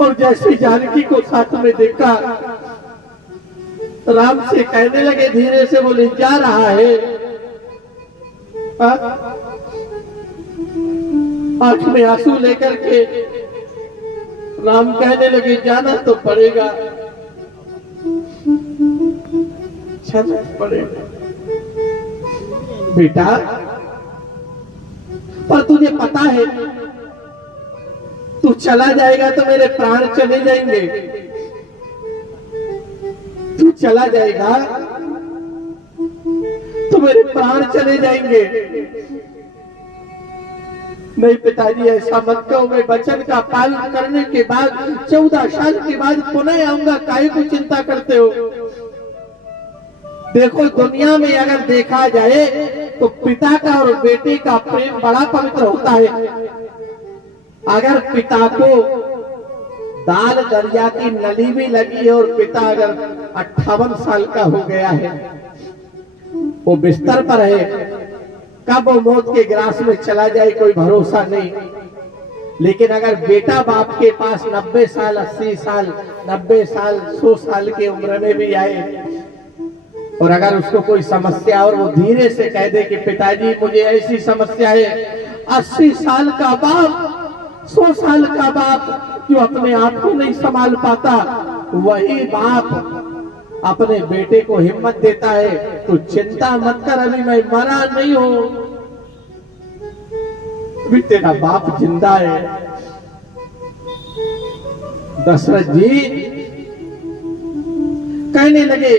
और जैसे जानकी को साथ में देखा, राम से कहने लगे धीरे से, बोले जा रहा है? आंख में आंसू लेकर के राम कहने लगे जाना तो पड़ेगा, जाना पड़ेगा बेटा, पर तुझे पता है तू चला जाएगा तो मेरे प्राण चले जाएंगे। तू चला जाएगा तो मेरे प्राण चले जाएंगे। नहीं पिताजी ऐसा मत कहो, मैं वचन का पालन करने के बाद 14 साल के बाद पुनः आऊंगा, काहे को चिंता करते हो? देखो दुनिया में अगर देखा जाए तो पिता का और बेटे का प्रेम बड़ा पवित्र होता है। अगर पिता को दाल दरिया की नली भी लगी है और पिता अगर 58 साल का हो गया है, वो बिस्तर पर है, कब वो मौत के ग्रास में चला जाए कोई भरोसा नहीं। लेकिन अगर बेटा बाप के पास 90 साल 80 साल 90 साल 100 साल की उम्र में भी आए और अगर उसको कोई समस्या और वो धीरे से कह दे कि पिताजी मुझे ऐसी समस्या है, 80 साल का बाप 100 साल का बाप जो अपने आप को नहीं संभाल पाता, वही बाप अपने बेटे को हिम्मत देता है, तो चिंता मत कर, अभी मैं मरा नहीं हूं, अभी तेरा बाप जिंदा है। दशरथ जी कहने लगे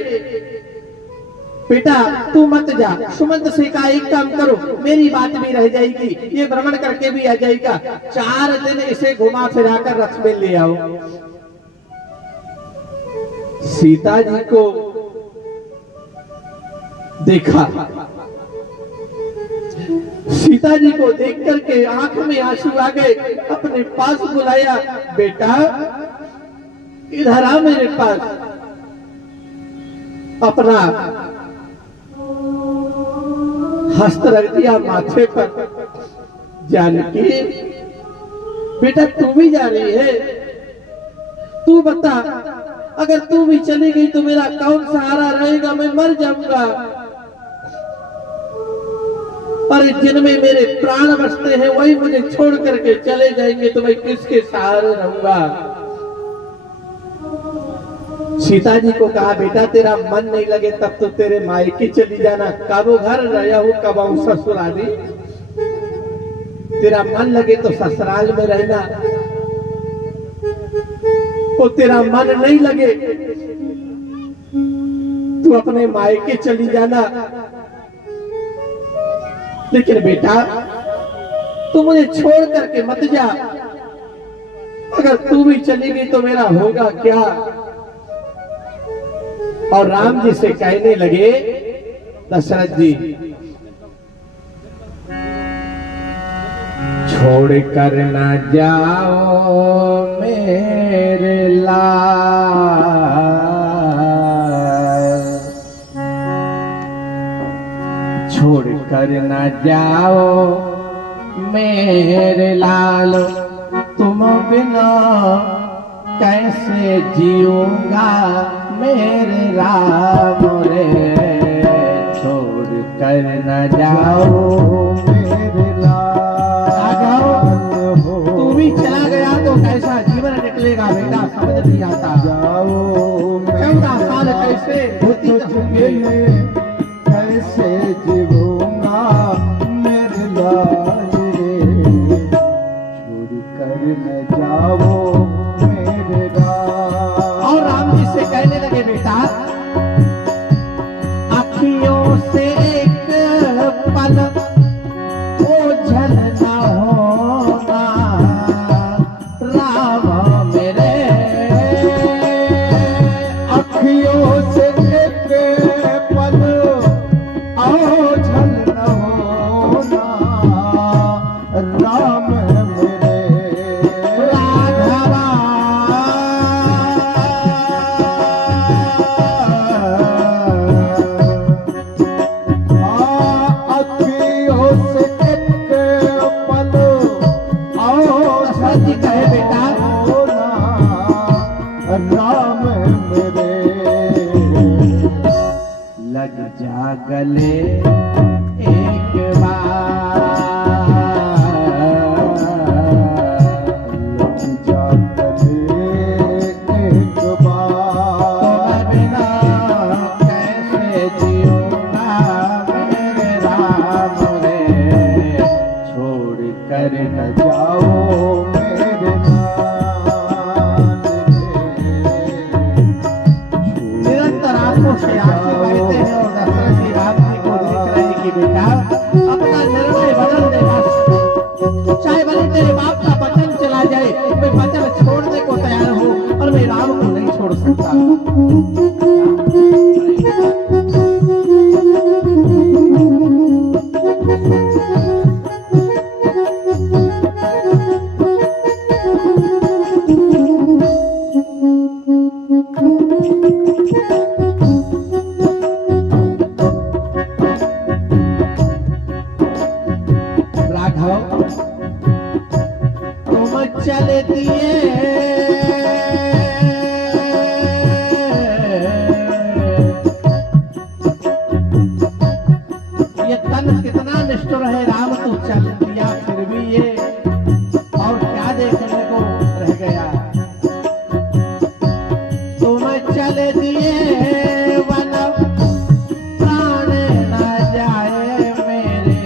बेटा तू मत जा, सुमंत से कहा एक काम करो, मेरी बात भी रह जाएगी, ये भ्रमण करके भी आ जाएगा, 4 दिन इसे घुमा फिरा कर रथ में ले आओ। सीता जी को देखा, सीता जी को देख करके आंख में आंसू आ गए, अपने पास बुलाया, बेटा इधर आ मेरे पास। अपना हस्त रख दिया माथे पर। जानकी बेटा तू भी जा रही है, तू बता अगर तू भी चली गई तो मेरा कौन सहारा रहेगा, मैं मर जाऊंगा। और जिनमें मेरे प्राण बसते हैं वही मुझे छोड़ करके चले जाएंगे तो मैं किसके सहारे रहूंगा। सीता जी को कहा बेटा तेरा मन नहीं लगे तब तो तेरे मायके चली जाना, कब घर रहा हो कब आऊं ससुराली, तेरा मन लगे तो ससुराल में रहना, तो तेरा मन नहीं लगे तू अपने मायके चली जाना। लेकिन बेटा तू मुझे छोड़ करके मत जा, अगर तू भी चली गई तो मेरा होगा क्या। और राम जी से कहने लगे दशरथ जी छोड़ कर न जाओ मेरे लाल, छोड़ कर न जाओ मेरे लाल, तुम बिना कैसे जीऊंगा मेरे राम रे, छोड़ कर न जाओ मेरे लाल हो। तू भी चला गया तो कैसा जीवन निकलेगा बेटा समझ नहीं आता। जाओ 14 साल कैसे व्यतीत होंगे, कैसे जीऊंगा मेरे लाल रे, छोड़ कर न जाओ मेरे लाल। और राम जी से कहने लगे बेटा अखियों से एक पल ओझल न होना, राम मेरे अखियों से एक पल ओझल न होना, राम मेरे राधा कहे बेटा राम मेरे लग जा गले एक बार, लग जा गले एक बार, बिना कैसे जीऊंगा मेरे राम रे, छोड़ कर न जाओ मेरे निरंतर आपको श्रेयासी कहते हैं और दशरथ जी राम जी को लिख रहे हैं कि बेटा अपना निर्णय बदल देना, चाहे भले तेरे बाप का वचन चला जाए, मैं वचन छोड़ने को तैयार हूँ और मैं राम को नहीं छोड़ सकता। राघव तुम चल दिए ये तन कितना निष्ठुर है राम, तू चल दिया फिर भी ये और क्या देखने को रह गया। तुम चल दिए वन प्राण न जाए मेरे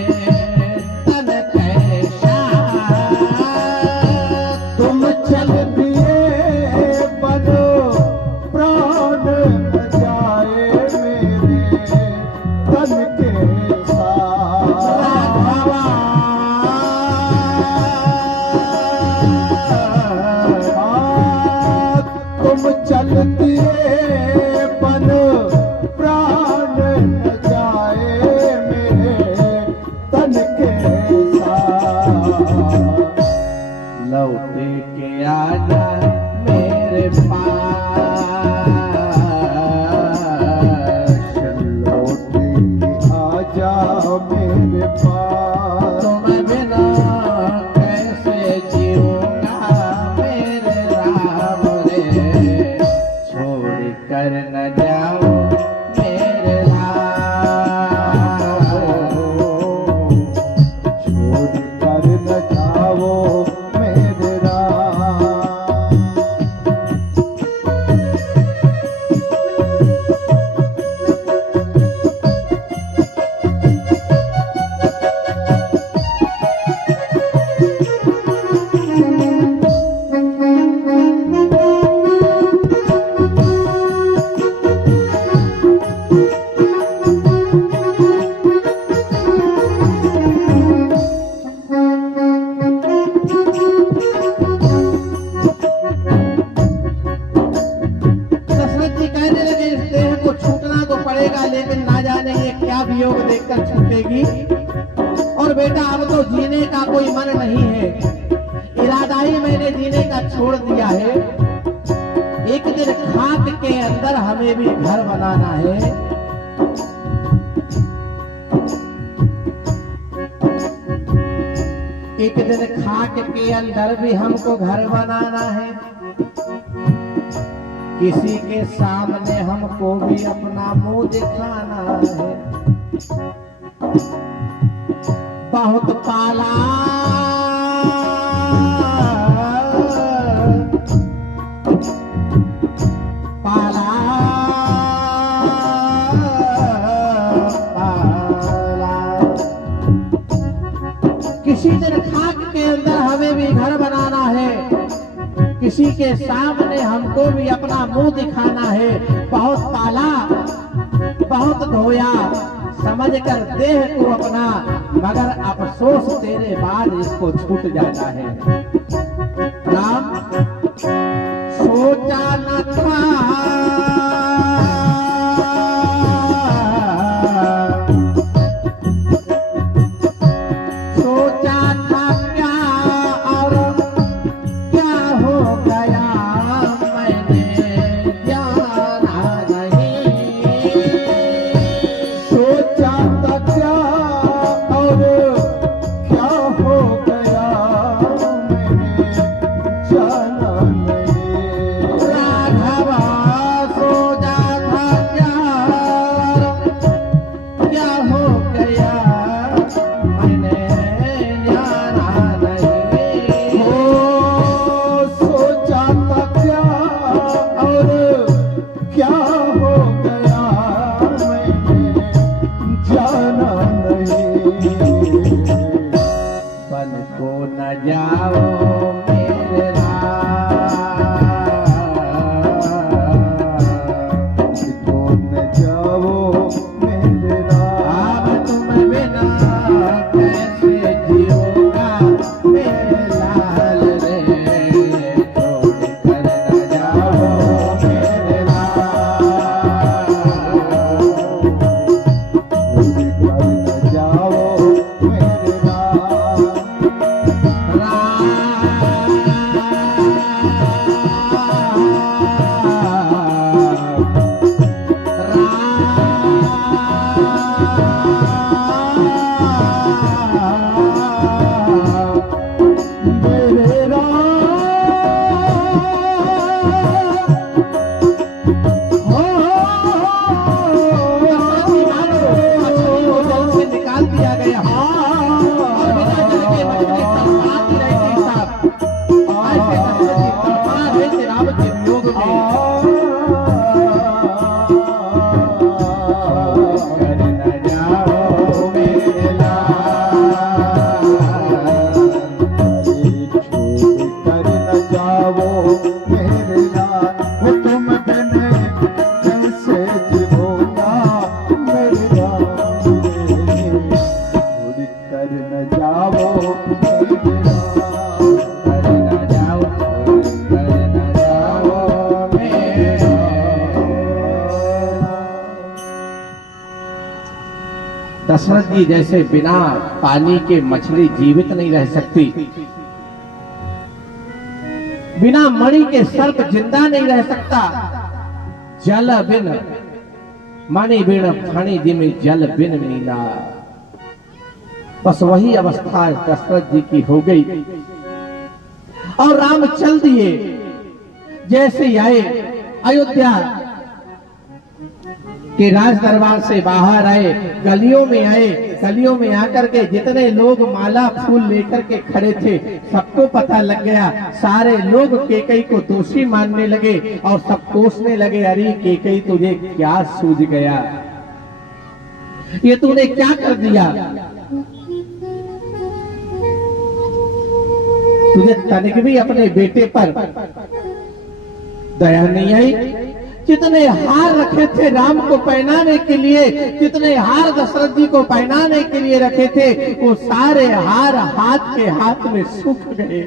तन कैसा, तुम चल दिए बनो प्राण न जाए मेरे तन के साथ, तुम चल दिए बनो प्राण न जाए मेरे तन के साथ, लौट के आना मेरे पास, लौट के आजा मेरे पास, तुम बिना कैसे जीऊंगा मेरे राम रे, छोड़ कर न जाओ मेरे राम, छोड़ कर न जाओ मेरे राम। दशरथ जी कहने लगे इस देह को छूटना तो पड़ेगा, लेकिन ना जाने ये क्या वियोग देखकर छूटेगी। और बेटा अब तो जीने का कोई मन नहीं है, इरादा ही मैंने जीने का छोड़ दिया है। एक दिन खाक के अंदर हमें भी घर बनाना है। एक दिन खाक के अंदर भी हमको घर बनाना है, किसी के सामने हमको भी अपना मुंह दिखाना है। बहुत पाला पाला पाला, किसी दिन खाक के अंदर हमें भी घर बनाना है, किसी के सामने हमको भी अपना मुंह दिखाना है। बहुत पाला बहुत धोया समझ कर देह को अपना, मगर अफसोस तेरे बाद इसको छूट जाता है। राम सोचा न था सोचा था क्या और क्या हो गया, मैंने जाना नहीं। सोचा था क्या और क्या हो गया जाना नहीं। राघवा सोचा था क्या हो गया मैंने जाना नहीं। हो सोचा था क्या और क्या हो गया मैंने जाना नहीं। बन को न जाओ मेरे को न जाओ मेरे अब तुम बिना कैसे जियोगा मेरे लाल रे। छोड़ कर न जाओ मेरे लाल। न जाओ मेरे निकाल दिया गया और बिना जल के मछली तड़पाती रहती साहब। ऐसे दशरथ जी तड़पा रहे थे राम के वियोग में। कर न जाओ मेरे लाल। छोड़ कर न जाओ मेरे लाल। वो तुम बिन कैसे जीऊंगा मेरे लाल। छोड़ कर न जाओ मेरे लाल। कर न जाओ मेरे दशरथ जी जैसे बिना पानी के मछली जीवित नहीं रह सकती, बिना मणि के सर्प जिंदा नहीं रह सकता। जल बिन मणि बिन फणि दिम जल बिन मीना। बस वही अवस्था दशरथ जी की हो गई और राम चल दिए। जैसे ही आए अयोध्या के राज दरबार से बाहर आए, गलियों में आए। गलियों में आकर के जितने लोग माला फूल लेकर के खड़े थे सबको पता लग गया। सारे लोग केकई को दोषी मानने लगे और सब कोसने लगे, अरे केकई तुझे क्या सूझ गया, ये तूने क्या कर दिया, तुझे तनिक भी अपने बेटे पर दया नहीं आई। जितने हार रखे थे राम को पहनाने के लिए, जितने हार दशरथ जी को पहनाने के लिए रखे थे, वो सारे हार हाथ के हाथ में सूख गए।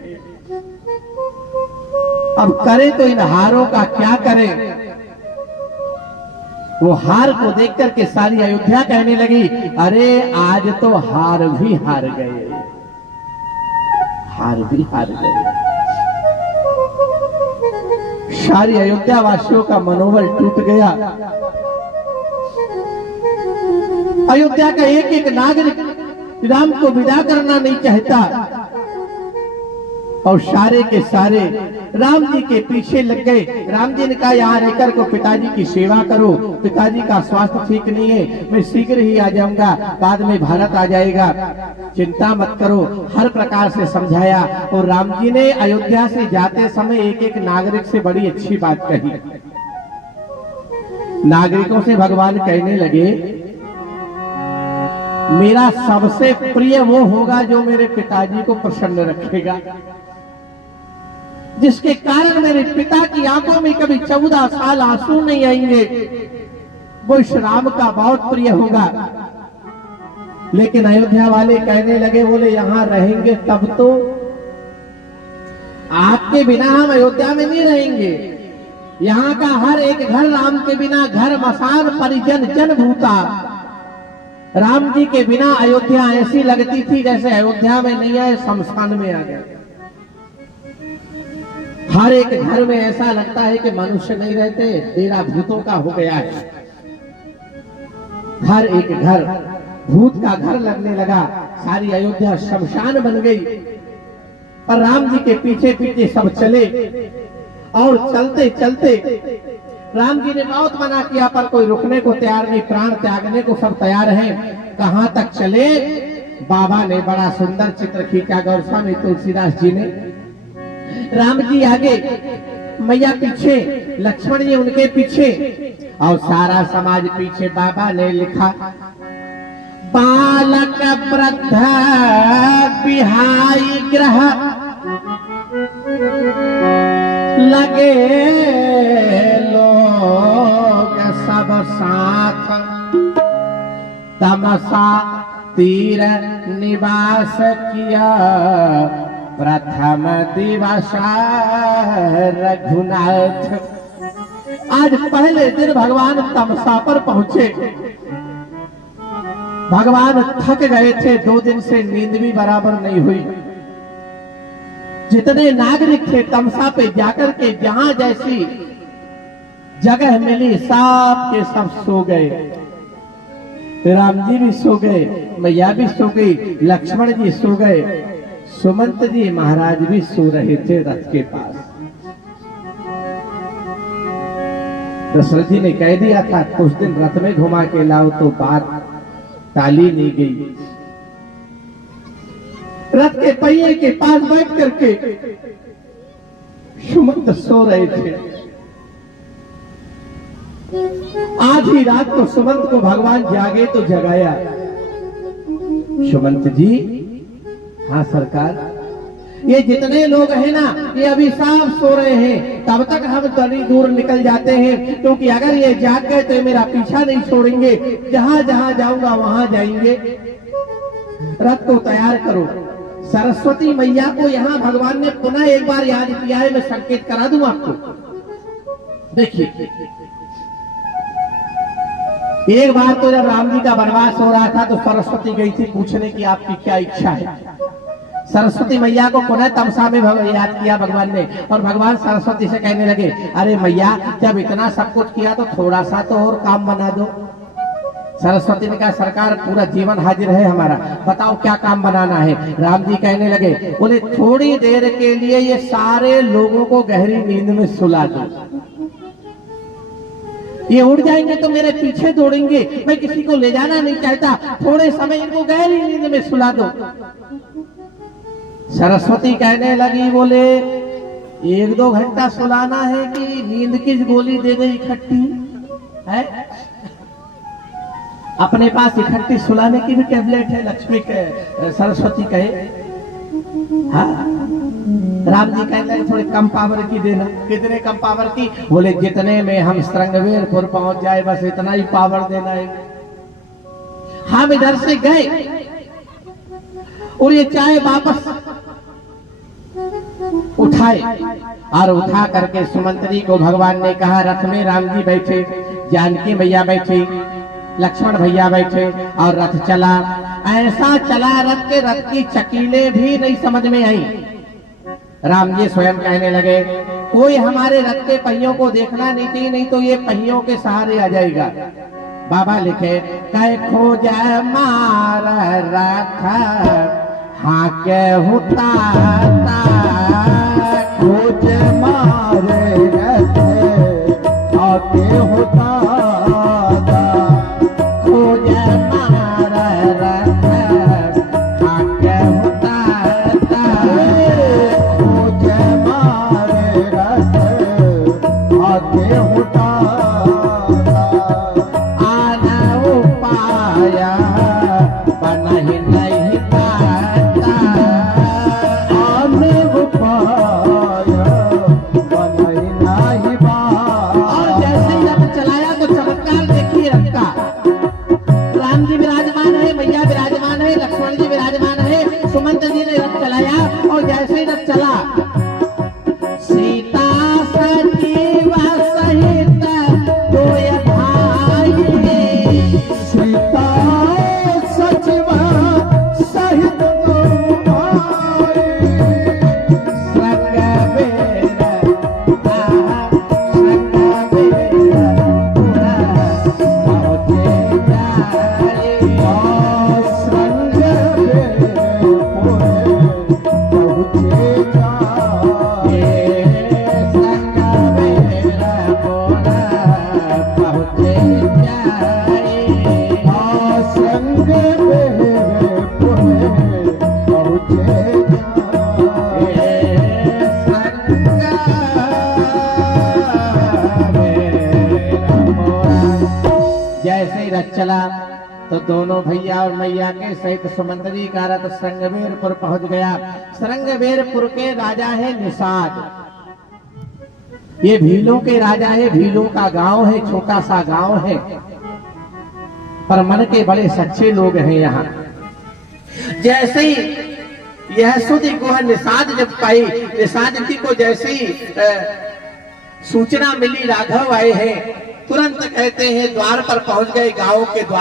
अब करे तो इन हारों का क्या करें। वो हार को देख करके सारी अयोध्या कहने लगी, अरे आज तो हार भी हार गए, हार भी हार गए। सारी अयोध्या वासियों का मनोबल टूट गया। अयोध्या का एक एक नागरिक राम को विदा करना नहीं चाहता और सारे के सारे राम जी के पीछे लग गए। राम जी ने कहा, यहाँ रहकर को पिताजी की सेवा करो, पिताजी का स्वास्थ्य ठीक नहीं है, मैं शीघ्र ही आ जाऊंगा, बाद में भारत आ जाएगा, चिंता मत करो। हर प्रकार से समझाया और राम जी ने अयोध्या से जाते समय एक एक नागरिक से बड़ी अच्छी बात कही। नागरिकों से भगवान कहने लगे, मेरा सबसे प्रिय वो होगा जो मेरे पिताजी को प्रसन्न रखेगा, जिसके कारण मेरे पिता की आंखों में कभी 14 साल आंसू नहीं आएंगे, वो इस राम का बहुत प्रिय होगा। लेकिन अयोध्या वाले कहने लगे, बोले यहाँ रहेंगे तब तो, आपके बिना हम अयोध्या में नहीं रहेंगे। यहाँ का हर एक घर राम के बिना घर मसान परिजन जन भूता। राम जी के बिना अयोध्या ऐसी लगती थी जैसे अयोध्या में नहीं आए शमशान में आ गए। हर एक घर में ऐसा लगता है कि मनुष्य नहीं रहते, डेरा भूतों का हो गया है। हर एक घर भूत का घर लगने लगा, सारी अयोध्या शमशान बन गई। और राम जी के पीछे पीछे सब चले। और चलते चलते राम जी ने बहुत मना किया, पर कोई रुकने को तैयार नहीं, प्राण त्यागने को सब तैयार हैं। कहां तक चले? बाबा ने बड़ा सुंदर चित्र खींचा गौरस्वामी तुलसीदास जी ने। राम जी आगे, मैया पीछे, लक्ष्मण जी उनके पीछे और सारा समाज पीछे। बाबा ने लिखा, बालक वृद्ध बिहाई ग्रह लगे लोग सब साथ, तमसा तीर निवास किया प्रथम दिवस रघुनाथ। आज पहले दिन भगवान तमसा पर पहुंचे। भगवान थक गए थे, 2 दिन से नींद भी बराबर नहीं हुई। जितने नागरिक थे तमसा पे जाकर के जहां जैसी जगह मिली सब के सब सो गए। राम जी भी सो गए, मैया भी सो गई, लक्ष्मण जी सो गए, सुमंत जी महाराज भी सो रहे थे रथ के पास। दशरथ जी ने कह दिया था कुछ दिन रथ में घुमा के लाओ, तो बात टाली नहीं गई। रथ के पहिए के पास बैठ करके सुमंत सो रहे थे। आधी रात को सुमंत को भगवान जागे तो जगाया। सुमंत जी, हाँ सरकार, ये जितने लोग हैं ना, ये अभी सब सो रहे हैं, तब तक हम थोड़ी दूर निकल जाते हैं, क्योंकि अगर ये जाग गए तो मेरा पीछा नहीं छोड़ेंगे, जहां जहां जाऊंगा वहां जाएंगे। रथ को तैयार करो। सरस्वती मैया को यहाँ भगवान ने पुनः एक बार याद किया है, मैं संकेत करा दूं आपको। देखिए, एक बार तो जब राम जी का वनवास हो रहा था तो सरस्वती गई थी पूछने की आपकी क्या इच्छा है। सरस्वती मैया को पुनः तमसा में याद किया भगवान ने, और भगवान सरस्वती से कहने लगे, अरे मैया, जब इतना सब कुछ किया तो थोड़ा सा तो और काम बना दो। सरस्वती ने कहा, सरकार पूरा जीवन हाजिर है हमारा, बताओ क्या काम बनाना है। राम जी कहने लगे, बोले थोड़ी देर के लिए ये सारे लोगों को गहरी नींद में सुला दो। ये उड़ जाएंगे तो मेरे पीछे दौड़ेंगे, मैं किसी को ले जाना नहीं चाहता, थोड़े समय इनको गहरी नींद में सुला दो। सरस्वती कहने लगी, बोले 1-2 घंटा सुलाना है कि नींद की गोली दे दे इकट्ठी है? अपने पास इकट्ठी सुलाने की भी टेबलेट है, लक्ष्मी के सरस्वती कहे। हाँ, राम जी कहते हैं थोड़े कम पावर की देना। कितने कम पावर की? बोले जितने में हम श्रृंगवेरपुर पहुंच जाए बस इतना ही पावर देना है। हम इधर से गए और ये चाय वापस उठाए, और उठा करके सुमंत्री को भगवान ने कहा, रथ में राम जी बैठे, जानकी मैया बैठी, लक्ष्मण भैया बैठे, और रथ चला। ऐसा चला रथ के रथ की चकीले भी नहीं समझ में आई। राम जी स्वयं कहने लगे, कोई हमारे रथ के पहियों को देखना नहीं चाहिए, नहीं तो ये पहियों के सहारे आ जाएगा। बाबा लिखे, कह खोज मार रथ हाके होता, खोज मारे रथ हाके होता, खोज मार रथ हाके होता, खोज मारे रथ हाके होता, आना उपाय बनहि नहीं पाता, आने उपाय बनहि नाही पाता। और जैसे ही रथ चलाया तो चमत्कार देखिए रथ का। राम जी विराजमान है, मैया विराजमान है, लक्ष्मण जी विराजमान है, सुमंत जी ने रथ चलाया, और जैसे ही रथ चला, सीता सजीव सहित रथ चला तो दोनों भैया और मैया के सहित सुमंदरी का रथ श्रृंगवेरपुर पहुंच गया। श्रृंगवेरपुर के राजा है निषाद। ये भीलों के राजा है, भीलों का गांव है, छोटा सा गांव है, पर मन के बड़े सच्चे लोग हैं यहाँ। जैसे ही यह सुधि को निषाद जब पाई, निषाद जी को जैसे ही सूचना मिली राघव आए हैं, तुरंत कहते हैं द्वार पर पहुंच गए, गांव के द्वार